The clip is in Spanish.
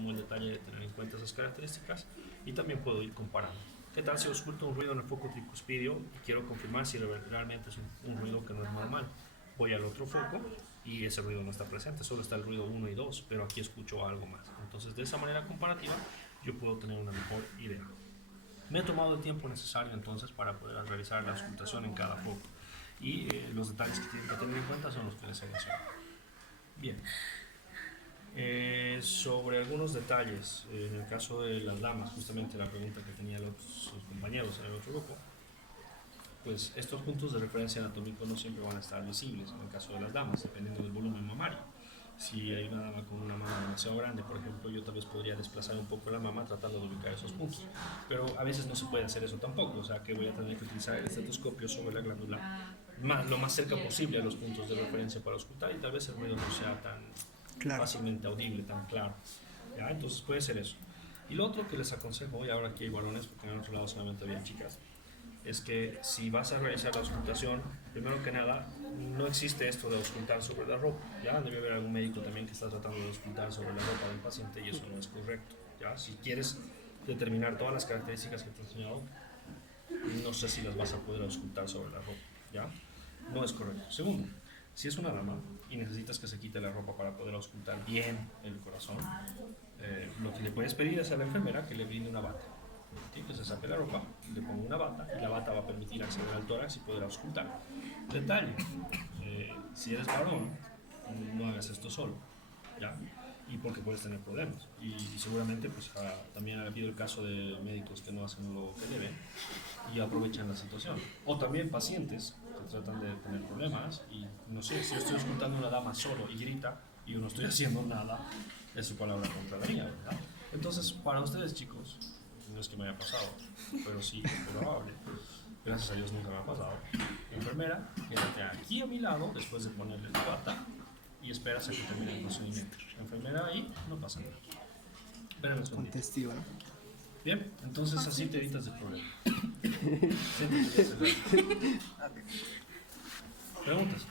tomo el detalle de tener en cuenta esas características y también puedo ir comparando. ¿Qué tal si ausculto un ruido en el foco tricuspidio y quiero confirmar si realmente es un ruido que no es normal? Voy al otro foco y ese ruido no está presente, solo está el ruido 1 y 2, pero aquí escucho algo más. Entonces, de esa manera comparativa, yo puedo tener una mejor idea. Me he tomado el tiempo necesario entonces para poder realizar la auscultación en cada foco y los detalles que tienen que tener en cuenta son los que les he mencionado. Bien. Sobre algunos detalles, en el caso de las damas, justamente la pregunta que tenían los compañeros en el otro grupo, pues estos puntos de referencia anatómicos no siempre van a estar visibles en el caso de las damas, dependiendo del volumen mamario. Si hay una dama con una mama demasiado grande, por ejemplo, yo tal vez podría desplazar un poco la mama tratando de ubicar esos puntos, pero a veces no se puede hacer eso tampoco, o sea que voy a tener que utilizar el estetoscopio sobre la glándula lo más cerca posible a los puntos de referencia para auscultar y tal vez el ruido no sea tan Claro. fácilmente audible, tan claro. ¿Ya? Entonces puede ser eso. Y lo otro que les aconsejo, y ahora aquí hay varones, porque en el otro lado solamente había chicas, es que si vas a realizar la auscultación, primero que nada, no existe esto de auscultar sobre la ropa. Ya debe haber algún médico también que está tratando de auscultar sobre la ropa del paciente y eso no es correcto. Ya, si quieres determinar todas las características que te he enseñado, no sé si las vas a poder auscultar sobre la ropa. Ya, no es correcto. Segundo, si es una dama y necesitas que se quite la ropa para poder auscultar bien el corazón, lo que le puedes pedir es a la enfermera que le brinde una bata. ¿Sí? Que se saque la ropa, le ponga una bata y la bata va a permitir acceder al tórax y poder auscultar. Detalle, si eres varón, no hagas esto solo, ¿ya? Y porque puedes tener problemas. Y seguramente pues también ha habido el caso de médicos que no hacen lo que deben y aprovechan la situación. O también pacientes que tratan de tener problemas y no sé, si yo estoy escuchando a una dama solo y grita y yo no estoy haciendo nada, es su palabra contra la mía, ¿verdad? Entonces, para ustedes chicos, no es que me haya pasado, pero sí es probable. Gracias a Dios nunca me ha pasado. La enfermera, quédate aquí a mi lado después de ponerle la bata y esperas a que termine el procedimiento. La enfermera ahí, no pasa nada. Espérame un Con segundito. testigo, ¿no? Bien, entonces así te evitas el problema. Siéntate, ya se ve. Preguntas.